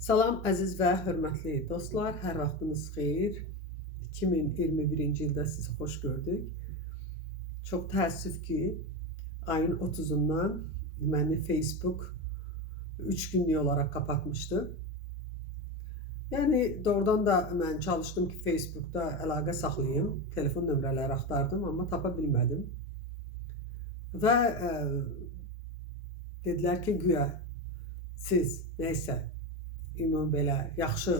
Salam əziz və hörmətli dostlar, hər vaxtınız xeyir. 2021-ci ildə sizi xoş gördük. Çox təəssüf ki, ayın 30-undan məni Facebook 3 günlük olaraq kapatmışdı. Yəni doğrudan da mən çalışdım ki, Facebookda əlaqə saxlayım, telefon nömrələri axtardım, amma tapa bilmədim. Və ə, dedilər ki, güya siz nəysə ümumi belə yaxşı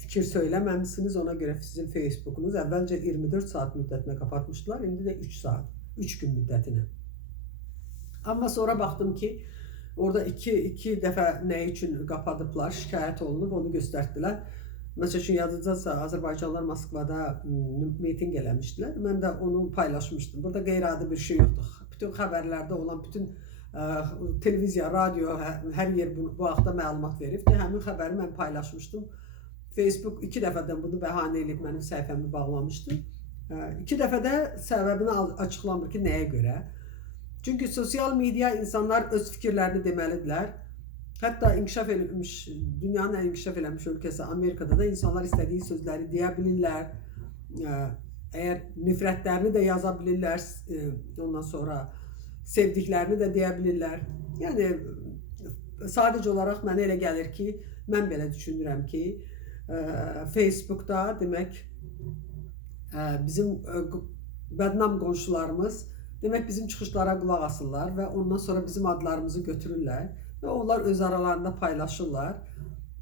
fikir söyləməmisiniz, ona görə sizin Facebookunuz əvvəlcə 24 saat müddətinə kapatmışdılar, indi də 3 saat, 3 gün müddətinə. Amma sonra baxdım ki, orada 2 2 dəfə nə üçün qapadıblar, şikayət olunub, onu göstərdilər. Məsəl üçün yadınızdadsa Azərbaycanlılar Moskvada mitinq eləmişdilər. Mən də onu paylaşmışdım. Burada qeyri-adi bir şey yoxdur. Bütün xəbərlərdə olan bütün televiziya, radio, hə- hər yer bu, bu haqda məlumat veribdi. Həmin xəbəri mən paylaşmışdım. Facebook iki dəfədən bunu bəhanə edib mənim səhifəmi bağlamışdı. Ə, İki dəfə də səbəbini açıqlamır ki, nəyə görə. Çünki sosial media insanlar öz fikirlərini deməlidirlər. Hətta inkişaf etmiş, dünyanın ən inkişaf eləmiş ölkəsi Amerikada da insanlar istədiyi sözləri deyə bilirlər. Əgər nifrətlərini də yaza bilirlər, ə, ondan sonra sevdiklərini də deyə bilirlər. Yəni sadəcə olaraq mənə elə gəlir ki, mən belə düşünürəm ki, ə, Facebookda demək ə, bizim ə, qu- bədnam qonşularımız demək bizim çıxışlara qulaq asırlar və ondan sonra bizim adlarımızı götürürlər və onlar öz aralarında paylaşırlar.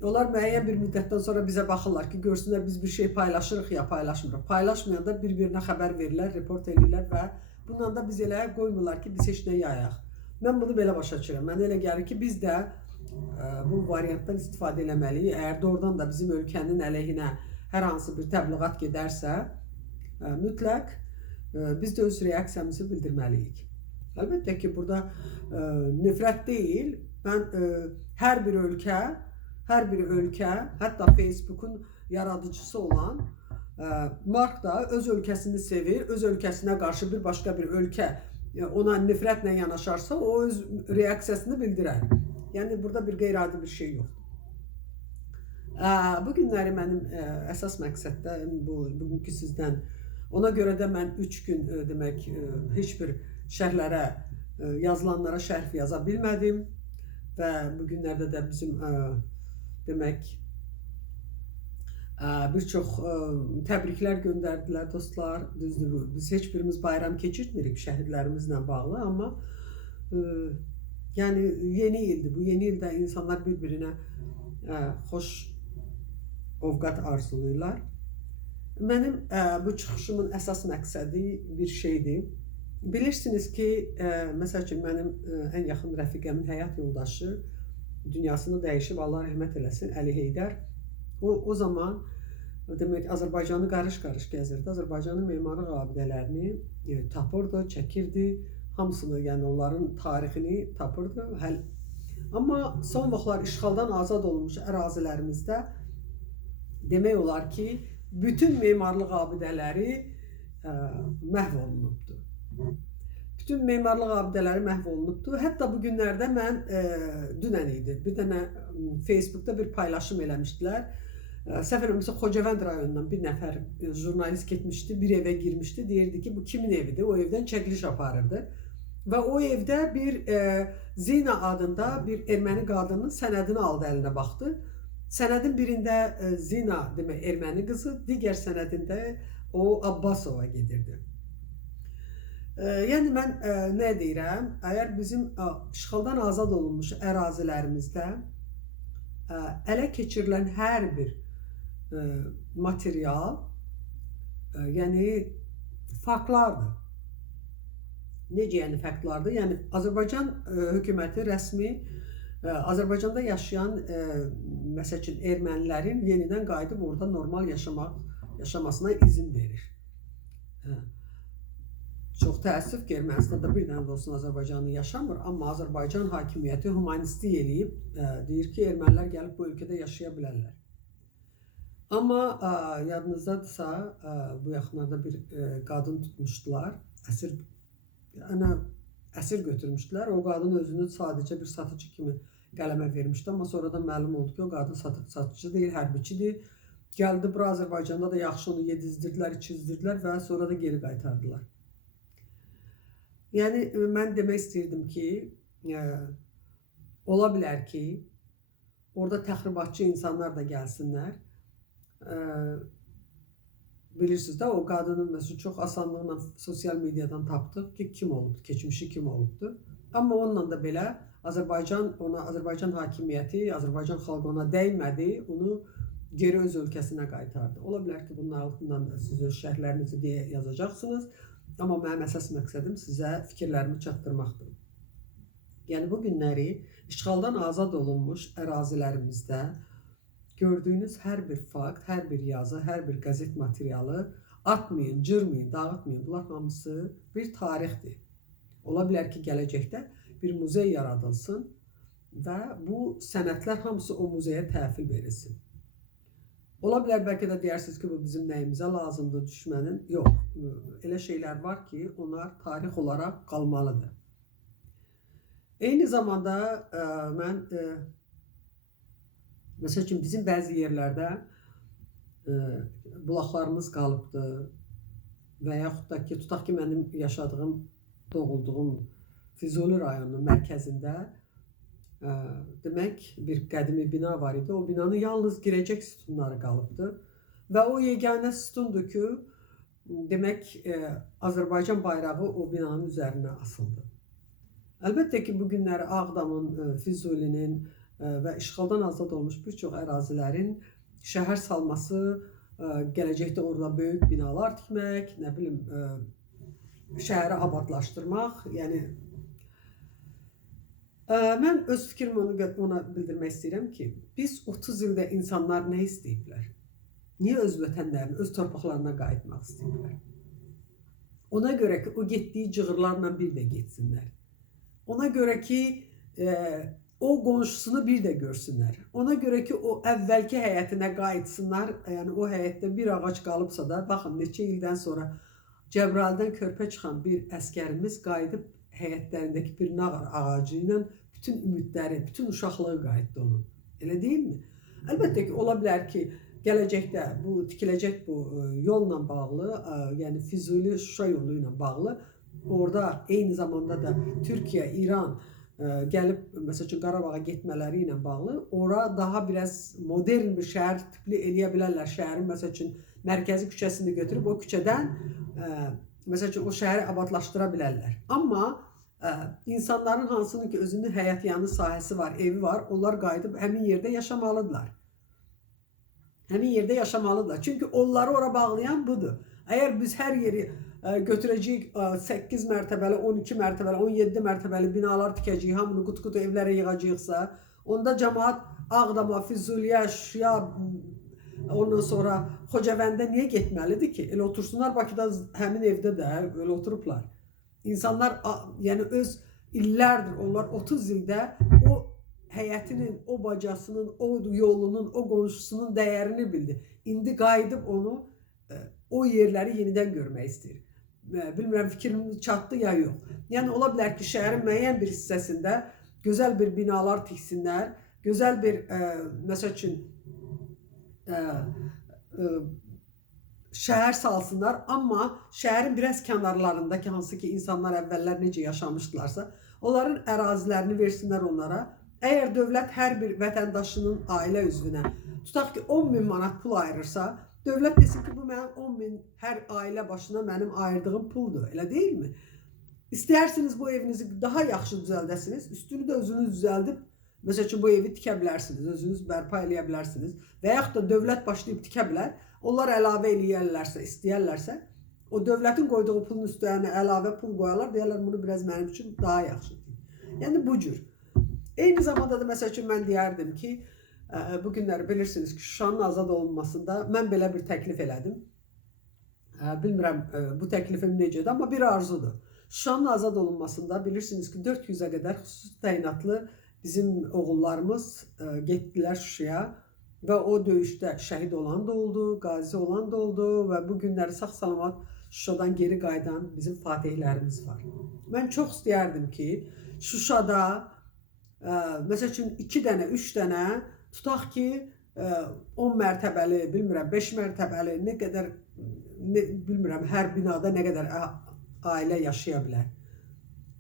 Onlar müəyyən bir müddətdən sonra bizə baxırlar ki, görsünlər biz bir şey paylaşırıq ya paylaşmırıq. Paylaşmayanda bir-birinə xəbər verirlər, report edirlər və bundan da biz elə qoymurlar ki, biz heç nə yayaq. Mən bunu belə başa düşürəm. Mənə elə gəlir ki, biz də ə, bu variantdan istifadə etməliyik. Əgər doğrudan da bizim ölkənin əleyhinə hər hansı bir təbliğat gedərsə, ə, mütləq ə, biz də öz reaksiyamızı bildirməliyik. Əlbəttə ki, burada nifrət deyil, mən hər bir ölkə, hər bir ölkə, hətta Facebookun yaradıcısı olan Mark da öz ölkəsini sevir, öz ölkəsinə qarşı bir başqa bir ölkə ə, ona nifrətlə yanaşarsa, o öz reaksiyasını bildirər. Yəni burada bir qeyri-adi bir şey yoxdur. Ə, Bu günləri mənim ə, əsas məqsəddə bu bugünkü sizdən ona görə də mən 3 gün ə, demək heç bir şərhlərə yazılanlara şərh yaza bilmədim və bu günlərdə də bizim demək bir çox ə, təbriklər göndərdilər dostlar. Düzdür, biz heç birimiz bayram keçirtmirik şəhidlərimizlə bağlı, amma ə, yəni yeni ildir. Bu yeni ildə insanlar bir-birinə xoş ovqat arzulayırlar. Mənim ə, bu çıxışımın əsas məqsədi bir şeydir. Bilirsiniz ki, ə, məsəl üçün mənim ə, ən yaxın rəfiqəmin həyat yoldaşı dünyasını dəyişib Allah rəhmət eləsin Əli Heydər. O o zaman demək Azərbaycanı qarış-qarış gəzirdi. Azərbaycanın memarlıq abidələrini e, tapırdı, çəkirdi. Hamısını, yəni onların tarixini tapırdı. Həl Amma son vaxtlar işğaldan azad olunmuş ərazilərimizdə demək olar ki, bütün memarlıq abidələri ə, məhv olunubdu. Bütün memarlıq abidələri məhv olunubdu. Hətta bu günlərdə mən ə, dünən idi. Bir dənə Facebookda bir paylaşım eləmişdilər. Səhv eləmirəmsə Xocavənd rayonundan bir nəfər ə, jurnalist getmişdi, bir evə girmişdi. Deyirdi ki, bu kimin evidir? O evdən çəkiliş aparırdı. Və o evdə bir ə, Zina adında bir erməni qadının sənədini aldı əlinə baxdı. Sənədin birində ə, Zina demək erməni qızı, digər sənədində o Abbasova gedirdi. Ə, Yəni mən ə, nə deyirəm? Əgər bizim ə, işğaldan azad olunmuş ərazilərimizdə ə, ələ keçirilən hər bir material, ə, yəni faktlardır. Necə yəni faktlardır? Yəni Azərbaycan ə, hökuməti rəsmi Azərbaycanda yaşayan məsəl üçün ermənilərin yenidən qayıdıb orada normal yaşamaq yaşamasına izin verir. Hə. Çox təəssüf ki, Ermənistanda bir dənə də olsun Azərbaycanlı yaşamır, amma Azərbaycan hakimiyyəti humanistlik eləyib, deyir ki, ermənilər gəlib bu ölkədə yaşaya bilərlər. Amma ə, yadınızdadırsa, ə, bu yaxınlarda bir ə, qadın tutmuşdular, əsir ana əsir götürmüşdülər. O qadın özünü sadəcə bir satıcı kimi qələmə vermişdi. Amma sonradan məlum oldu ki, o qadın satıq satıcı deyil, hərbiçidir. Gəldi bura Azərbaycanda da yaxşı onu yedizdirdilər, içizdirdilər və sonra da geri qaytardılar. Yəni e, mən demək istirdim ki, e, ola bilər ki, orada təxribatçı insanlar da gəlsinlər. Bilirsiniz də o qadının məsələn çox asanlıqla sosial mediadan tapdıq ki, kim olubdu, keçmişi kim olubdu. Amma onunla da belə Azərbaycan ona Azərbaycan hakimiyyəti, Azərbaycan xalqı ona dəymədi, onu geri öz ölkəsinə qaytardı. Ola bilər ki, bunun altından da siz öz şərhlərinizi deyə yazacaqsınız. Amma mənim əsas məqsədim sizə fikirlərimi çatdırmaqdır. Yəni bu günləri işğaldan azad olunmuş ərazilərimizdə gördüyünüz hər bir fakt, hər bir yazı, hər bir qəzet materialı atmayın, cırmayın, dağıtmayın. Bunlar hamısı bir tarixdir. Ola bilər ki, gələcəkdə bir muzey yaradılsın və bu sənədlər hamısı o muzeyə təhvil verilsin. Ola bilər bəlkə də deyərsiniz ki, bu bizim nəyimizə lazımdır düşmənin. Yox, elə şeylər var ki, onlar tarix olaraq qalmalıdır. Eyni zamanda ə, mən ə, məsəl üçün bizim bəzi yerlərdə ə, bulaqlarımız qalıbdı və da ki, tutaq ki, mənim yaşadığım, doğulduğum Füzuli rayonunun mərkəzində ə, demək bir qədimi bina var idi. O binanın yalnız girəcək sütunları qalıbdı və o yeganə sütundur ki, demək ə, Azərbaycan bayrağı o binanın üzərinə asıldı. Əlbəttə ki, bu günləri Ağdamın, ə, Füzulinin və işğaldan azad olmuş bir çox ərazilərin şəhər salması, ə, gələcəkdə orada böyük binalar tikmək, nə bilim, ə, şəhəri abadlaşdırmaq, yəni Ə, Mən öz fikrimi gö- ona bildirmək istəyirəm ki, biz 30 ildə insanlar nə istəyiblər? Niyə öz vətənlərinə, öz torpaqlarına qayıtmaq istəyiblər? Ona görə ki, o getdiyi cığırlarla bir də getsinlər. Ona görə ki, e, o qonşusunu bir də görsünlər. Ona görə ki, o əvvəlki həyətinə qayıtsınlar. Yəni o həyətdə bir ağac qalıbsa da, baxın neçə ildən sonra Cəbrayıldan körpə çıxan bir əskərimiz qayıdıb həyətlərindəki bir nağar ağacı ilə bütün ümidləri, bütün uşaqlığı qayıtdı onun. Elə deyilmi? Əlbəttə ki, ola bilər ki, gələcəkdə bu tikiləcək bu ə, yolla bağlı, ə, yəni Füzuli Şuşa yolu ilə bağlı orada eyni zamanda da Türkiyə, İran gəlib məsəl üçün Qarabağa getmələri ilə bağlı ora daha biraz modern bir şəhər tipli eləyə bilərlər. Şəhərin məsəl üçün mərkəzi küçəsini götürüb o küçədən ə, məsəl üçün o şəhəri abadlaşdıra bilərlər. Amma ə, insanların hansının ki özünün həyat yanı sahəsi var, evi var, onlar qayıdıb həmin yerdə yaşamalıdırlar. Həmin yerdə yaşamalıdırlar. Çünki onları ora bağlayan budur. Əgər biz hər yeri götürəcəyik ə, 8 mərtəbəli, 12 mərtəbəli, 17 mərtəbəli binalar tikəcəyik, hamını qut-qut evlərə yığacağıqsa, onda cəmaət Ağdama, Füzuliyə, Şuşaya, ondan sonra Xocavəndə niyə getməlidir ki? Elə otursunlar Bakıda həmin evdə də elə oturublar. İnsanlar yəni öz illərdir, onlar 30 ildə o həyətinin, o bacasının, o yolunun, o qonşusunun dəyərini bildi. İndi qayıdıb onu ə, o yerləri yenidən görmək istəyir. Bilmirəm fikrim çatdı ya yox. Yəni ola bilər ki, şəhərin müəyyən bir hissəsində gözəl bir binalar tiksinlər, gözəl bir ə, məsəl üçün ə, ə, şəhər salsınlar, amma şəhərin biraz kənarlarındakı hansı ki insanlar əvvəllər necə yaşamışdılarsa, onların ərazilərini versinlər onlara. Əgər dövlət hər bir vətəndaşının ailə üzvünə tutaq ki 10 min manat pul ayırırsa, dövlət desin ki bu mənim 10 min hər ailə başına mənim ayırdığım puldur, elə deyilmi? İstəyirsiniz bu evinizi daha yaxşı düzəldəsiniz, üstünü də özünüz düzəldib Məsəl üçün bu evi tikə bilərsiniz, özünüz bərpa eləyə bilərsiniz və yaxud da dövlət başlayıb tikə bilər. Onlar əlavə eləyərlərsə, istəyərlərsə, o dövlətin qoyduğu pulun üstünə əlavə pul qoyarlar, deyərlər bunu biraz mənim üçün daha yaxşıdır. Yəni bu cür. Eyni zamanda da məsəl üçün mən deyərdim ki, ə, bu günləri bilirsiniz ki, Şuşanın azad olunmasında mən belə bir təklif elədim. Ə, Bilmirəm ə, bu təklifim necədir, amma bir arzudur. Şuşanın azad olunmasında bilirsiniz ki, 400-ə qədər xüsusi təyinatlı bizim oğullarımız ə, getdilər Şuşaya və o döyüşdə şəhid olan da oldu, qazi olan da oldu və bu günləri sağ-salamat Şuşadan geri qayıdan bizim fatihlərimiz var. Mən çox istəyərdim ki, Şuşada Ə, məsəl üçün 2 dənə, 3 dənə tutaq ki, ə, 10 mərtəbəli, bilmirəm, 5 mərtəbəli, nə qədər nə, bilmirəm, hər binada nə qədər ailə yaşaya bilər.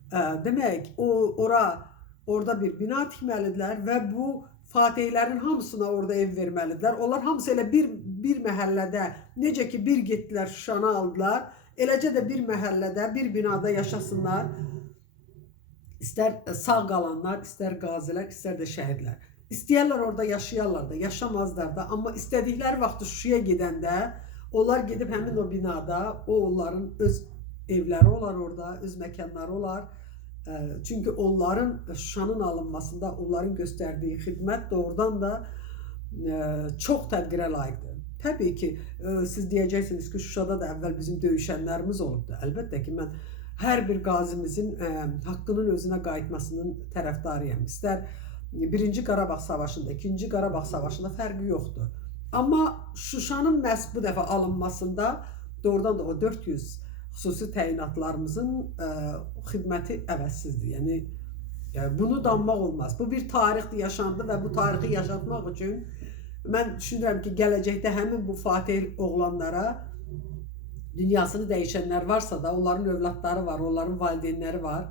Ə, demək, o ora orada bir bina tikməlidirlər və bu Fatihlərin hamısına orada ev verməlidirlər. Onlar hamısı elə bir bir məhəllədə, necə ki bir getdilər Şuşanı aldılar, eləcə də bir məhəllədə, bir binada yaşasınlar. İstər sağ qalanlar, istər qazilər, istər də şəhidlər. İstəyərlər orada yaşayarlar da, yaşamazlar da, amma istədikləri vaxt Şuşaya gedəndə onlar gedib həmin o binada, o onların öz evləri olar orada, öz məkanları olar çünkü onların Şuşanın alınmasında onların gösterdiği hizmet doğrudan da çok təqdirə layiqdir. Təbii ki, siz deyəcəksiniz ki, Şuşada da əvvəl bizim döyüşənlərimiz olubdu. Əlbəttə ki, mən hər bir qazimizin haqqının özünə qayıtmasının tərəfdarıyam. İstər birinci Qarabağ savaşında, ikinci Qarabağ savaşında fərqi yoxdur. Amma Şuşanın məhz bu dəfə alınmasında doğrudan da o 400 xüsusi təyinatlarımızın ə, e, xidməti əvəzsizdir. Yəni e, bunu danmaq olmaz. Bu bir tarixdir, yaşandı və bu tarixi yaşatmaq üçün mən düşünürəm ki, gələcəkdə həmin bu Fatih oğlanlara dünyasını dəyişənlər varsa da, onların övladları var, onların valideynləri var.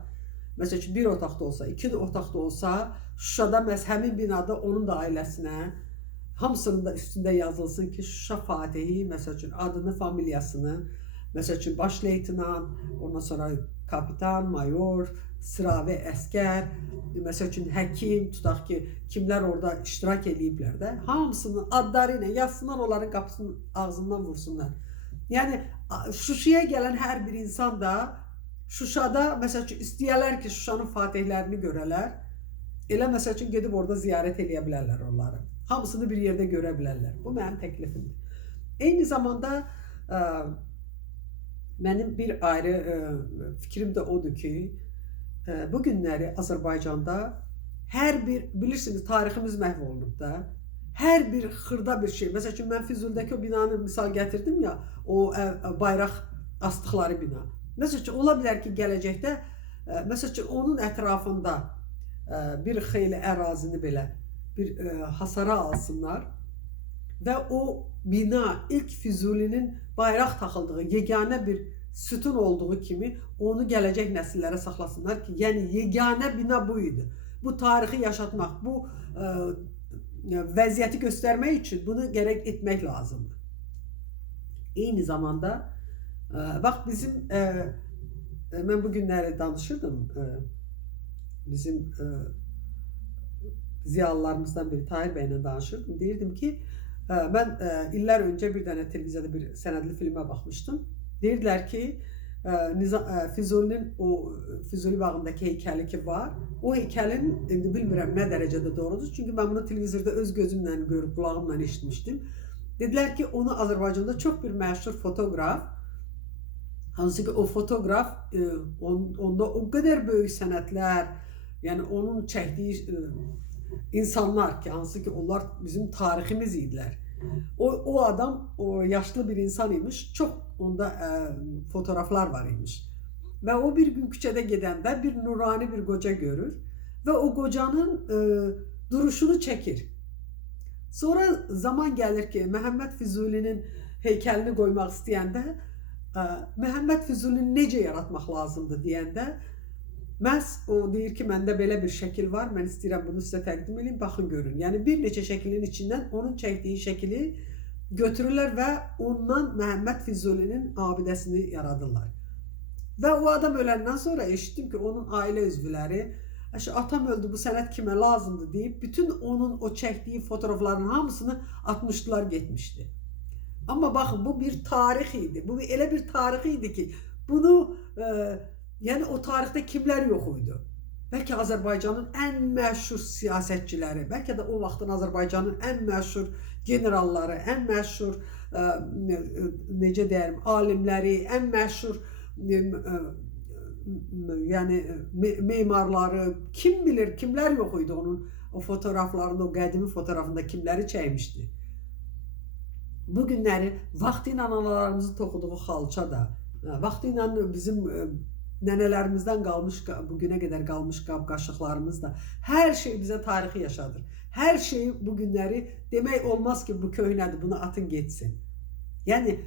Məsəl üçün bir otaqda olsa, iki otaqda olsa, Şuşada məhz həmin binada onun da ailəsinə hamısının da üstündə yazılsın ki, Şuşa Fatihi, məsəl üçün adını, familiyasını Məsəl üçün baş leytenant, ondan sonra kapitan, mayor, sıravi əskər, məsəl üçün həkim, tutaq ki, kimlər orada iştirak eləyiblər də, hamısının adları ilə yazsınlar, onların qapısının ağzından vursunlar. Yəni Şuşaya gələn hər bir insan da Şuşada məsəl üçün istəyərlər ki, Şuşanın fatihlərini görələr. Elə məsəl üçün gedib orada ziyarət eləyə bilərlər onları. Hamısını bir yerdə görə bilərlər. Bu mənim təklifimdir. Eyni zamanda ə, Mənim bir ayrı ə, e, fikrim də odur ki, ə, e, bu günləri Azərbaycanda hər bir bilirsiniz tariximiz məhv olunub da. Hər bir xırda bir şey. Məsəl üçün mən Füzuldakı o binanı misal gətirdim ya, o ə, e, bayraq asdıqları bina. Məsəl üçün ola bilər ki, gələcəkdə ə, məsəl üçün onun ətrafında ə, bir xeyli ərazini belə bir ə, hasara alsınlar və o bina ilk Füzulinin bayraq taxıldığı yeganə bir sütun olduğu kimi onu gələcək nəsillərə saxlasınlar ki, yəni yeganə bina bu idi. Bu tarixi yaşatmaq, bu ə, e, vəziyyəti göstərmək üçün bunu gərək etmək lazımdır. Eyni zamanda ə, e, bax bizim ə, e, mən bu günləri danışırdım. Ə, bizim ə, ziyalılarımızdan biri Tahir bəylə danışırdım. Deyirdim ki, ə, mən ə, illər öncə bir dənə televiziyada bir sənədli filmə baxmışdım. Deyirdilər ki, e, e, Füzulinin o Füzuli bağındakı heykəli ki var, o heykəlin indi bilmirəm nə dərəcədə doğrudur. Çünki mən bunu televizorda öz gözümlə görüb, qulağımla eşitmişdim. Dedilər ki, onu Azərbaycanda çox bir məşhur fotoqraf hansı ki o fotoqraf e, onda o qədər böyük sənətlər, yəni onun çəkdiyi insanlar ki, hansı ki onlar bizim tariximiz idilər. O, o adam o yaşlı bir insan imiş. Çok onda e, fotoğraflar var imiş. Ve o bir gün küçede gedəndə bir nurani bir qoca görür ve o qocanın e, duruşunu çəkir. Sonra zaman gəlir ki, Məhəmməd Füzulinin heykəlini qoymaq istəyəndə e, Məhəmməd Füzulini necə yaratmaq lazımdır deyəndə Məhz o deyir ki, məndə belə bir şəkil var, mən istəyirəm bunu sizə təqdim edeyim, baxın görün. Yəni bir neçə şəklin içindən onun çəkdiyi şəkili götürürlər və ondan Məhəmməd Füzulinin abidəsini yaradırlar. Və o adam öləndən sonra eşitdim ki, onun ailə üzvləri Əşi atam öldü, bu sənət kimə lazımdır deyib bütün onun o çəkdiyi fotoğrafların hamısını atmışdılar, getmişdi. Amma baxın bu bir tarix idi. Bu elə bir tarix idi ki, bunu e, Yəni o tarixdə kimlər yox idi? Bəlkə Azərbaycanın ən məşhur siyasətçiləri, bəlkə də o vaxtın Azərbaycanın ən məşhur generalları, ən məşhur ə, e, e, necə deyərim, alimləri, ən məşhur ə, e, yəni memarları, kim bilir kimlər yox idi onun o fotoğraflarında, o qədimi fotoğrafında kimləri çəkmişdi. Bu günləri vaxtı ilə analarımızın toxuduğu xalça da, vaxtı ilə bizim nənələrimizdən qalmış bugünə qədər qalmış qab qaşıqlarımız da hər şey bizə tarixi yaşadır. Hər şey bu günləri demək olmaz ki, bu köhnədir, bunu atın getsin. Yəni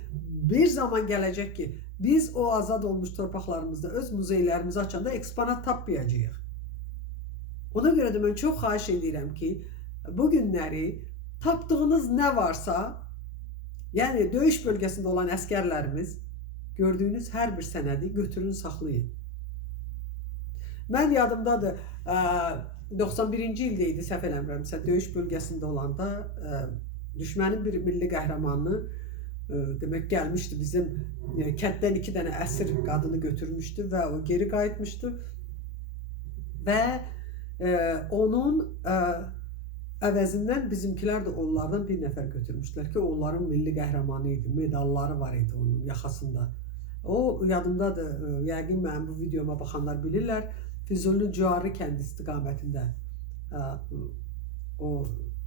bir zaman gələcək ki, biz o azad olmuş torpaqlarımızda öz muzeylərimizi açanda eksponat tapmayacağıq. Ona görə də mən çox xahiş edirəm ki, bu günləri tapdığınız nə varsa, yəni döyüş bölgəsində olan əskərlərimiz gördüyünüz hər bir sənədi götürün, saxlayın. Mən yadımdadır, ə, 91-ci ildə idi, səhv eləmirəmsə, döyüş bölgəsində olanda ə, düşmənin bir milli qəhrəmanını ə, demək gəlmişdi bizim ə, kənddən iki dənə əsir qadını götürmüşdü və o geri qayıtmışdı və ə, onun ə, əvəzindən bizimkilər də onlardan bir nəfər götürmüşdülər ki, onların milli qəhrəmanı idi, medalları var idi onun yaxasında. O yadımdadır, ə, yəqin mənim bu videoma baxanlar bilirlər. Füzuli Cuarı kəndi istiqamətində ə, o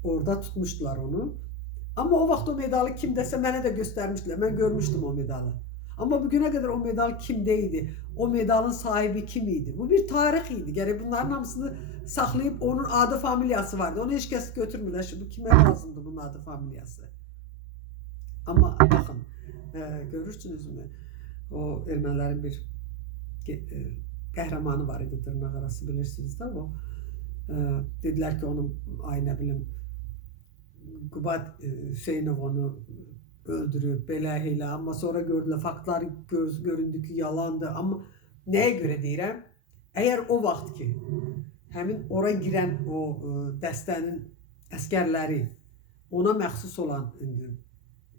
orada tutmuşdular onu. Amma o vaxt o medalı kimdəsə mənə də göstərmişdilər. Mən görmüşdüm o medalı. Amma bugünə qədər o medal kimdə idi? O medalın sahibi kim idi? Bu bir idi. Gərək bunların hamısını saxlayıb onun adı familiyası vardı. Onu heç kəs götürmürlər. Şimdi bu kimə lazımdır bunun adı familiyası? Amma baxın, e, görürsünüzmü? O ermənilərin bir e, qəhrəmanı var idi dırnaq arası bilirsiniz də o. E, dedilər ki, onun ay nə bilim Qubat e, Hüseynov onu öldürüb belə elə amma sonra gördülər faktlar göz göründü ki yalandı amma nəyə görə deyirəm əgər o vaxt ki həmin ora girən o ə, dəstənin əskərləri ona məxsus olan indi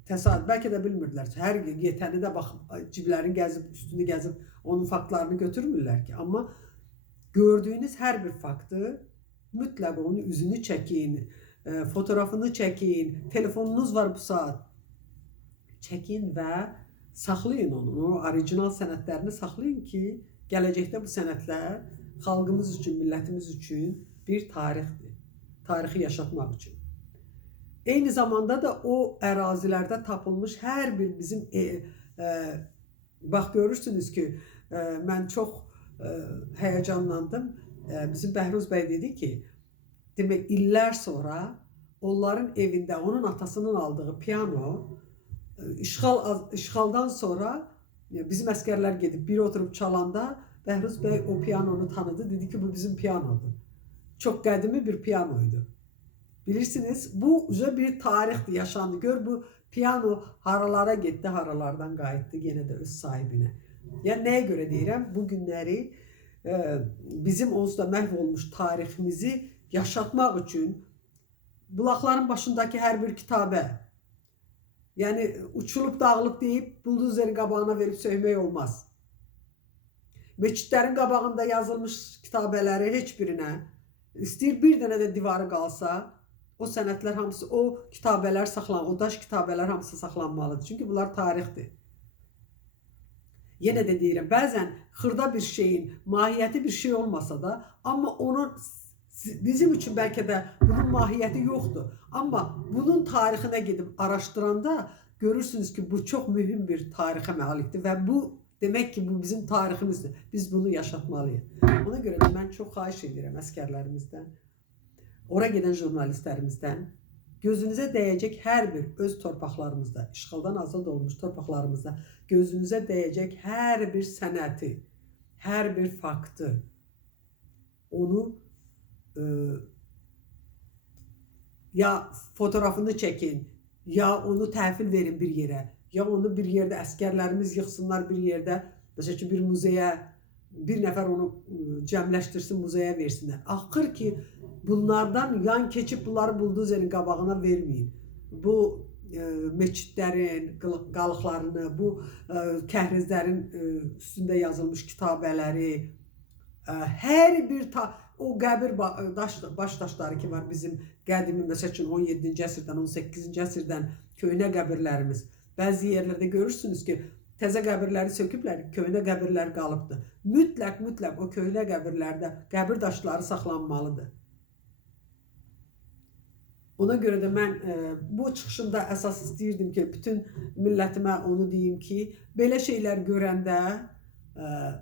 təsadüf bəlkə də bilmirdilər. Hər yetəni də bax ciblərini gəzib, üstünü gəzib onun faktlarını götürmürlər ki. Amma gördüyünüz hər bir faktı mütləq onun üzünü çəkin, ə, fotoğrafını çəkin, telefonunuz var bu saat. Çəkin və saxlayın onu. O orijinal sənədlərini saxlayın ki, gələcəkdə bu sənədlər xalqımız üçün, millətimiz üçün bir tarixdir. Tarixi yaşatmaq üçün. Eyni zamanda da o ərazilərdə tapılmış hər bir bizim e, e, bax görürsünüz ki, e, mən çox e, həyəcanlandım. E, bizim Bəhruz bəy dedi ki, demək illər sonra onların evində onun atasının aldığı piano işğal işğaldan sonra bizim əskərlər gedib bir oturub çalanda Bəhruz bəy o pianonu tanıdı. Dedi ki, bu bizim pianodur. Çox qədimi bir pianoydu. Bilirsiniz, bu üzə bir tarixdir, yaşandı. Gör bu piano haralara getdi, haralardan qayıtdı yenə də öz sahibinə. Yəni nəyə görə deyirəm? Bu günləri e, bizim onsuz da məhv olmuş tariximizi yaşatmaq üçün bulaqların başındakı hər bir kitabə yəni uçulub dağılıb deyib buldozerin qabağına verib söymək olmaz. Meçidlərin qabağında yazılmış kitabələri heç birinə istəyir bir dənə də divarı qalsa O sənədlər hamısı, o kitabələr saxlan, o daş kitabələr hamısı saxlanmalıdır. Çünki bunlar tarixdir. Yenə də deyirəm, bəzən xırda bir şeyin mahiyyəti bir şey olmasa da, amma onun bizim üçün bəlkə də bunun mahiyyəti yoxdur. Amma bunun tarixinə gedib araşdıranda görürsünüz ki, bu çox mühüm bir tarixə malikdir və bu demək ki, bu bizim tariximizdir. Biz bunu yaşatmalıyıq. Ona görə də mən çox xahiş edirəm əskərlərimizdən ora gedən jurnalistlərimizdən gözünüzə dəyəcək hər bir öz torpaqlarımızda, işğaldan azad olmuş torpaqlarımızda gözünüzə dəyəcək hər bir sənəti, hər bir faktı onu e, ya fotoğrafını çəkin, ya onu təhvil verin bir yerə, ya onu bir yerdə əskərlərimiz yığsınlar bir yerdə, məsəl üçün bir muzeyə bir nəfər onu ıı, cəmləşdirsin, muzeyə versinlər. Axır ki, bunlardan yan keçib bunları buldozerin qabağına verməyin. Bu e, meçidlərin qalıqlarını, bu e, kəhrizlərin ə, e, üstündə yazılmış kitabələri, ə, hər bir ta o qəbir daş baş daşları ki var bizim qədimi məsəl üçün 17-ci əsrdən, 18-ci əsrdən köhnə qəbirlərimiz. Bəzi yerlərdə görürsünüz ki, Təzə qəbirləri söküblər, köhnə qəbirlər qalıbdı. Mütləq, mütləq o köhnə qəbirlərdə qəbir daşları saxlanmalıdır. Ona görə də mən e, bu çıxışımda əsas istəyirdim ki, bütün millətimə onu deyim ki, belə şeylər görəndə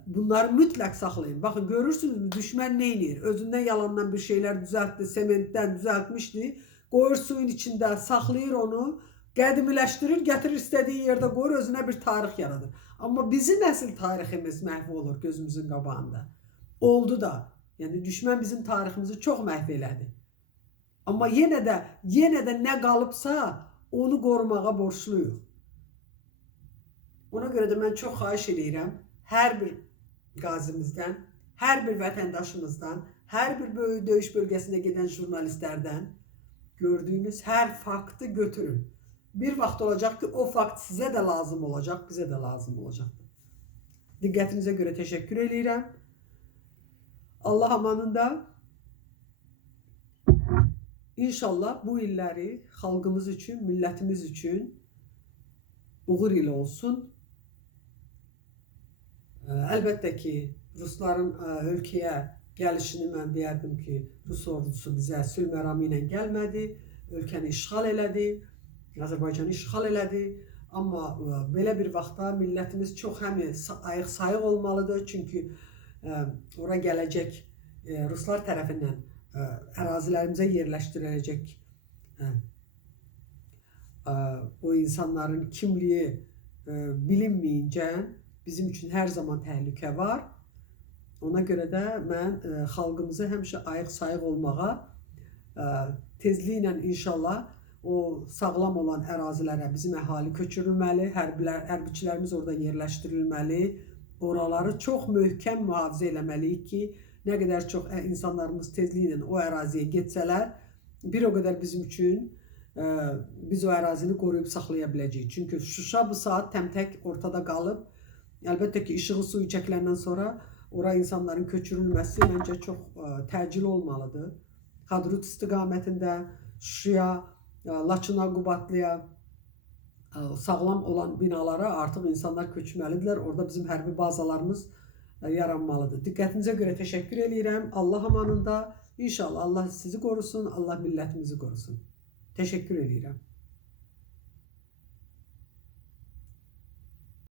Bunları mütləq saxlayın. Baxın görürsünüzmü düşmən nə edir? Özündən yalandan bir şeylər düzəltdi, sementdən düzəltmişdi. Qoyur suyun içində, saxlayır onu, qədimiləşdirir, gətirir istədiyi yerdə qoyur, özünə bir tarix yaradır. Amma bizim əsl tariximiz məhv olur gözümüzün qabağında. Oldu da. Yəni düşmən bizim tariximizi çox məhv elədi. Amma yenə də yenə də nə qalıbsa onu qorumağa borcluyuq. Ona görə də mən çox xahiş edirəm hər bir qazimizdən, hər bir vətəndaşımızdan, hər bir böyük döyüş bölgəsinə gedən jurnalistlərdən gördüyünüz hər faktı götürün. Bir vaxt olacaq ki, o fakt sizə də lazım olacaq, bizə də lazım olacaqdır. Diqqətinizə görə təşəkkür edirəm. Allah amanında İnşallah bu illəri xalqımız üçün, millətimiz üçün uğur ili olsun. Ə, Əlbəttə ki, rusların ə, ölkəyə gəlişini mən deyərdim ki, Rus ordusu bizə sülh məramı ilə gəlmədi, ölkəni işğal elədi, Azərbaycanı işğal elədi. Amma ə, belə bir vaxtda millətimiz çox həm sa- ayıq sayıq olmalıdır, çünki ə, ora gələcək ruslar tərəfindən ərazilərimizə yerləşdiriləcək o insanların kimliyi bilinməyincə bizim üçün hər zaman təhlükə var. Ona görə də mən ə, xalqımızı həmişə ayıq-sayıq olmağa ə, tezliklə inşallah o sağlam olan ərazilərə bizim əhali köçürülməli, hərbilər, hərbiçilərimiz orada yerləşdirilməli. Oraları çox möhkəm mühafizə eləməliyik ki, nə qədər çox ə, insanlarımız tezliklə o əraziyə getsələr, bir o qədər bizim üçün ə, biz o ərazini qoruyub saxlaya biləcəyik. Çünki Şuşa bu saat təmtək ortada qalıb. Əlbəttə ki, işığı suyu çəkiləndən sonra ora insanların köçürülməsi məncə çox ə, təcil olmalıdır. Hadrut istiqamətində Şuşaya, ə, Laçına, Qubadlıya ə, sağlam olan binalara artıq insanlar köçməlidirlər. Orada bizim hərbi bazalarımız ə, yaranmalıdır. Diqqətinizə görə təşəkkür edirəm. Allah amanında. İnşallah Allah sizi qorusun, Allah millətimizi qorusun. Təşəkkür edirəm.